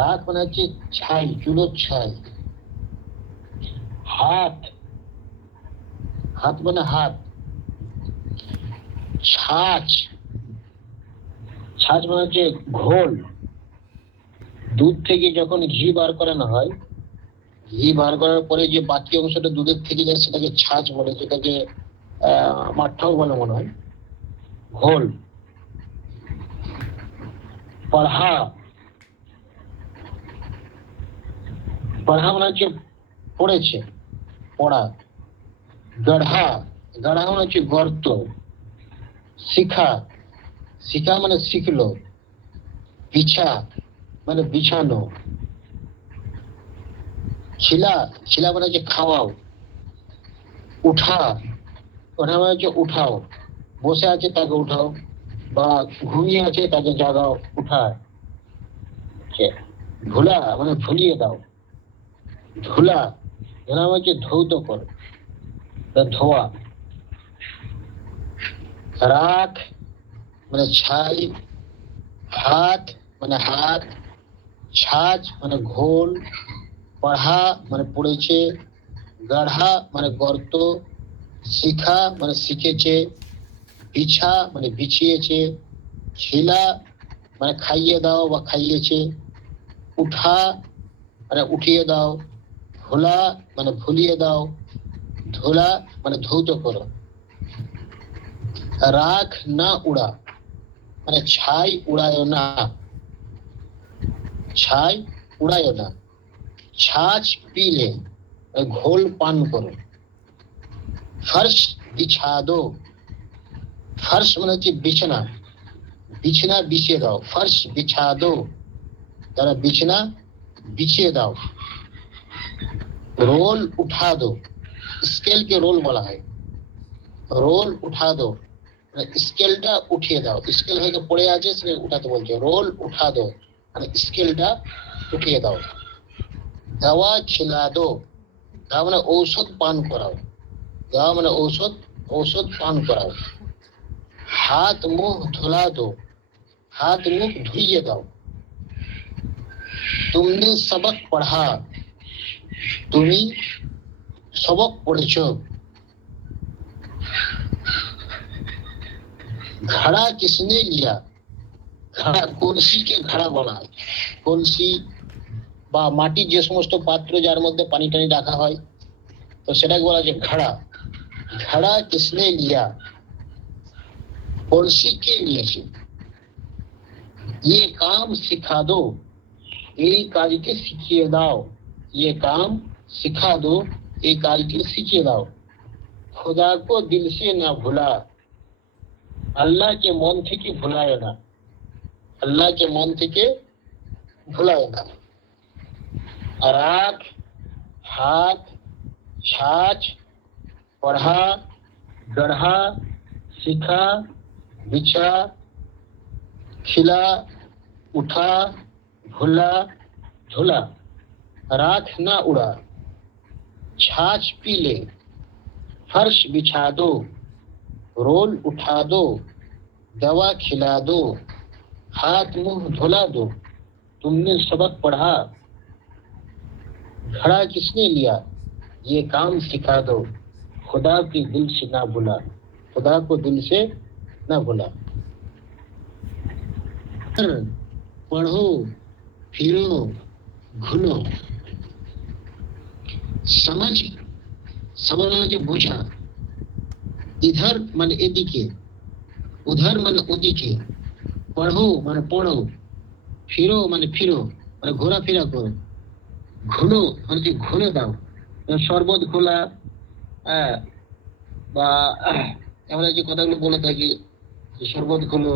রাখ মানে হচ্ছে ছাই, চুলোর ছাই। হাত, হাত মানে হাত। ছাঁচ, ছাঁচ মানে হচ্ছে ঘোল। দুধ থেকে যখন ঘি বার করানো হয়, ঘি বার করার পরে যে বাকি অংশটা দুধের থেকে যায় সেটাকে ছাঁচ বলে, যেটাকে মাঠাও বলে মনে হয়। ঘোল। পড়হা, পড়হা মানে হচ্ছে পড়েছে, পড়া। গড়হা, গড়হা মানে হচ্ছে গর্ত। শিখা, শিখা মানে শিখলো। বিছা মানে বিছানো। খিলা, খিলা মানে হচ্ছে খাওয়াও। উঠা, ওঠা মানে হচ্ছে উঠাও। বসে আছে তাকে উঠাও, বা ঘুমিয়ে আছে তাকে জাগাও, উঠায়। ধুলা মানে ভুলিয়ে দাও। ধুলা, ধুলা মানে হচ্ছে ধৌত করো, ধোয়া। রাখ মানে ছাই। হাত মানে হাত। ছাঁচ মানে ঘোল। পড়হা মানে পড়েছে। গাঢ়া মানে গর্ত। শিখা মানে শিখেছে। বিছা মানে বিছিয়েছে। খিলা মানে খাইয়ে দাও বা খাইয়েছে। উঠা মানে উঠিয়ে দাও। ভোলা মানে ভুলিয়ে দাও। ধোলা মানে ধৌত করো। রাখ না উড়া মানে ছাই উড়ায় না, ছাই উড়ায় না। ছাঁচ পিলে ঘোল পান করো। ফর্শ বিছা দো, ফর্শ মানে হচ্ছে বিছানা, বিছানা বিছিয়ে দাও। ফর্শ বিছা দো, তারা বিছানা বিছিয়ে দাও। रोल उठा दो, স্কেল কে রোল বলা হয়। রোল উঠা দো মানে স্কেলটা উঠিয়ে দাও। স্কেল হয়তো পড়ে আছে, সেটা উঠাতে বলছে। রোল উঠা দো মানে স্কেলটা উঠিয়ে দাও। দাওয়া খিলা দো, দাওয়া মানে ঔষধ পান করাও। দাওয়া মানে ঔষধ, ঔষধ পান করাও। হাত মুখ ধুলা দো, হাত মুখ ধুইয়ে দাও। तुमने सबक पढ़ा, তুমি सबक পড়েছ। घड़ा किसने लिया, ঘড়া কলসিকে ঘড়া বলা হয়। কলসি বা মাটির যে সমস্ত পাত্র যার মধ্যে পানি টানি রাখা হয়, তো সেটাকে বলা যায় ঘড়া। ঘড়া কিসনে লিয়া, কলসি কে নিয়েছে। ये काम सिखा दो, এই কাজকে শিখিয়ে দাও। ये काम सिखा दो, এই কাজকে শিখিয়ে দাও। खुदा को दिल से ना भुला, আল্লাহকে মন থেকে ভুলায় না, আল্লাহকে মন থেকে ভুলায় না। রাখ, হাত, ছাঁচ, পড়হা, গড়হা, শিখা, বিছা, খিলা, উঠা, ভুলা, झूला। राख ना उड़ा, छाछ पी ले, फर्श बिछा दो, रोल उठा दो, दवा खिला दो, हाथ मुंह धुला दो। तुमने सबक पढ़ा, घड़ा किसने लिया, ये काम सिखा दो। खुदा के दिल से ना भूला, खुदा को दिल से ना भूला। पढ़ो, फिरो, घुलो। समझ, समझ মানে বোঝা। ইধার মানে এদিকে, উধার মানে ওদিকে। পড়ো মানে পড়ো। ফিরো মানে ফিরো, মানে ঘোরাফেরা করো। ঘুলো মানে ঘুরে দাও। শরবত খোলা, হ্যাঁ, বা আমরা যে কথাগুলো বলে থাকি, শরবত খোলো,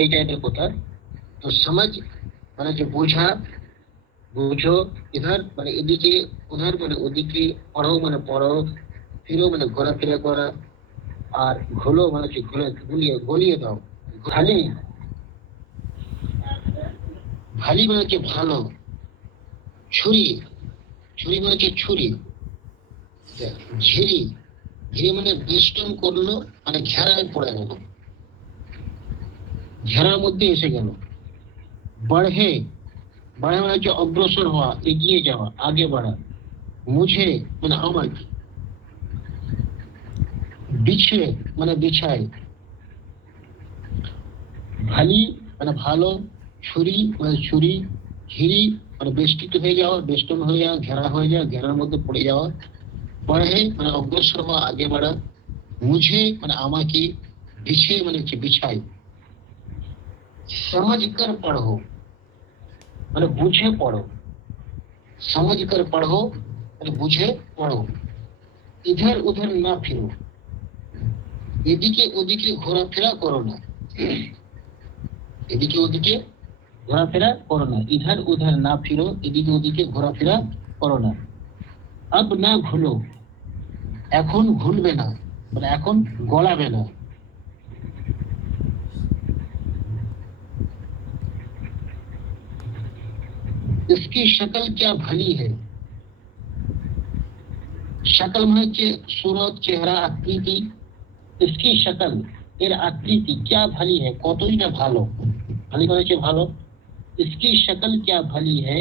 এই টাইপের কথা। তো সমাজ মানে যে বোঝা, বুঝো। ইধার মানে এদিকে, উধার মানে ওদিকে। পড়ো মানে পড়ো। ফিরো মানে ঘোরাফেরা করা। আর ঘোলো মানে হচ্ছে ঘুরে গুলিয়ে গলিয়ে দাও। ভালি, ভালি মানে হচ্ছে ভালো। ছুরি, ছুরি মানে হচ্ছে ছুরি। ঝিরি, ঝিরি মানে বেষ্টন করলো, মানে ঘেরায় পড়ে গেল। ঘেরার মধ্যে এসে গেল। बढ़े, बढ़े মানে হচ্ছে অগ্রসর হওয়া, এগিয়ে যাওয়া, আগে বাড়া। মুঝে মানে আমাকে, বিছে মানে বিছায়, ভালি মানে ভালো, ছুরি মানে ছুরি, ঘিরি মানে বেষ্টিত হয়ে যাওয়া, বেষ্টন হয়ে যাওয়া, ঘেরা হয়ে যাওয়া, ঘেরার মধ্যে পড়ে যাওয়া। बढ़े মানে অগ্রসর হওয়া, আগে বাড়া। মুঝে মানে আমাকে, বিছে মানে হচ্ছে বিছাই। समझ कर पढ़ो মানে বুঝে পড়ো, समझ कर पढ़ो মানে বুঝে পড়ো। इधर उधर ना फिरो, এদিকে ওদিকে ঘোরাফেরা করো না, এদিকে ওদিকে ঘোরাফেরা করো না। ইধার উধার না ফিরো, এদিকে ওদিকে ঘোরাফেরা করো না। আব না ভুলো, এখন ভুলবে না মানে এখন গলাবে না। इसकी शक्ल क्या भली है, शकल মানে হচ্ছে সুরত, চেহারা, আকৃতি। इसकी शक्ल এর আকৃতি, क्या भली है কতই না ভালো, ভালি মানে হচ্ছে ভালো। इसकी शक्ल क्या भली है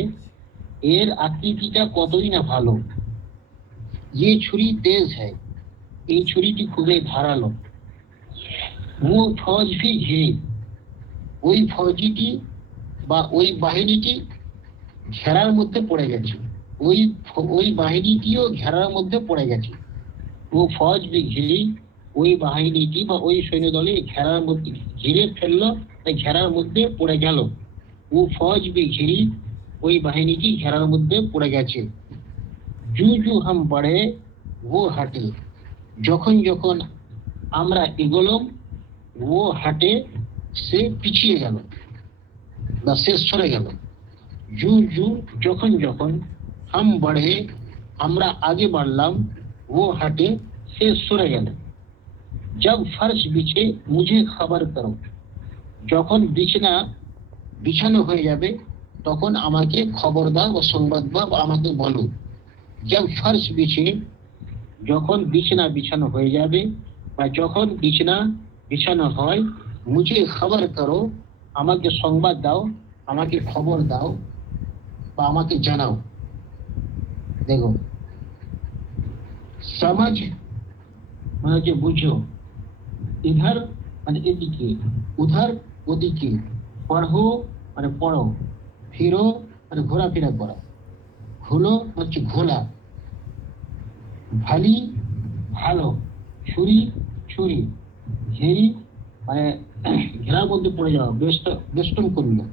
এর আকৃতিটা কতই না ভালো। ये छुरी तेज है, এই ছুরিটি খুবই ধারালো। वो फौज भी घिरी, ওই ফৌজিটি বা ওই বাহিনীটি ঘেরার মধ্যে পড়ে গেছে, ওই ওই বাহিনীটিও ঘেরার মধ্যে পড়ে গেছে। ও ফৌজ भी ঘিরি, ওই বাহিনীটি বা ওই সৈন্যদলে ঘেরার মধ্যে ঘিরে ফেললো, তাই ঘেরার মধ্যে পড়ে গেল। ও ফৌজ भी ঘিরি, ওই বাহিনীটি ঘেরার মধ্যে পড়ে গেছে। জু জু হাম বাড়ে ও হাটে, যখন যখন আমরা এগোলাম, ও হাটে সে পিছিয়ে গেল বা সে সরে গেল। জু জু যখন যখন, হাম বাড়ে আমরা আগে বাড়লাম, ও হাটে সে সরে গেল। जब फर्श बिछे मुझे खबर करो, যখন বিছানা বিছানো হয়ে যাবে তখন আমাকে খবর দাও বা সংবাদ দাও বা আমাকে বলো। जब फर्श बिछे যখন বিছানা বিছানো হয়ে যাবে বা যখন বিছানা বিছানো হয়, মুঝে খবর করো আমাকে সংবাদ দাও, আমাকে খবর দাও বা আমাকে জানাও। দেখো, সমাজ মানে হচ্ছে বুঝো, ইধার মানে এদিকে, উধার ওদিকে, পড়ো মানে পড়ো, ফিরো মানে ঘোরাফেরা করা, ঘুলো হচ্ছে ঘোলা, ভালি ভালো, ছুরি ছুরি, ঘেরি মানে ঘেরার মধ্যে পড়ে যাওয়া, বেষ্টন করলো।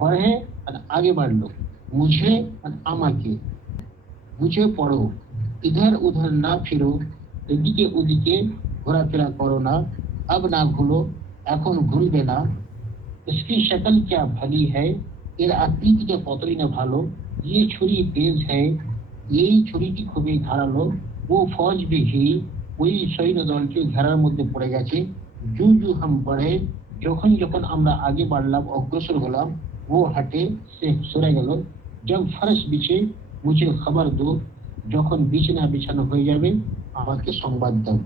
बढ़े মানে আগে বাড়লো। মুঝে মানে আমাকে, বুঝে পড়ো। ইধার উধার না ফিরো, এদিকে ওদিকে ঘোরাফেরা করো না। আব না ভুলো, এখন ভুলবে না। इसकी शक्ल क्या भली है এর আকৃতিটা কতই না ভালো। ये छुरी तेज है, এই ছুরিটি খুবই ধারালো। ও ফৌজ भी ঘিরি, ওই সৈন্য দলটি ঘেরার মধ্যে পড়ে গেছে। জু জু হাম পড়ে, যখন যখন আমরা আগে বাড়লাম, অগ্রসর হলাম। ও হাটে সে সরে গেল। जब फर्श बिछे मुझे खबर दो, যখন বিছানা বিছানো হয়ে যাবে আমাকে সংবাদ দাও।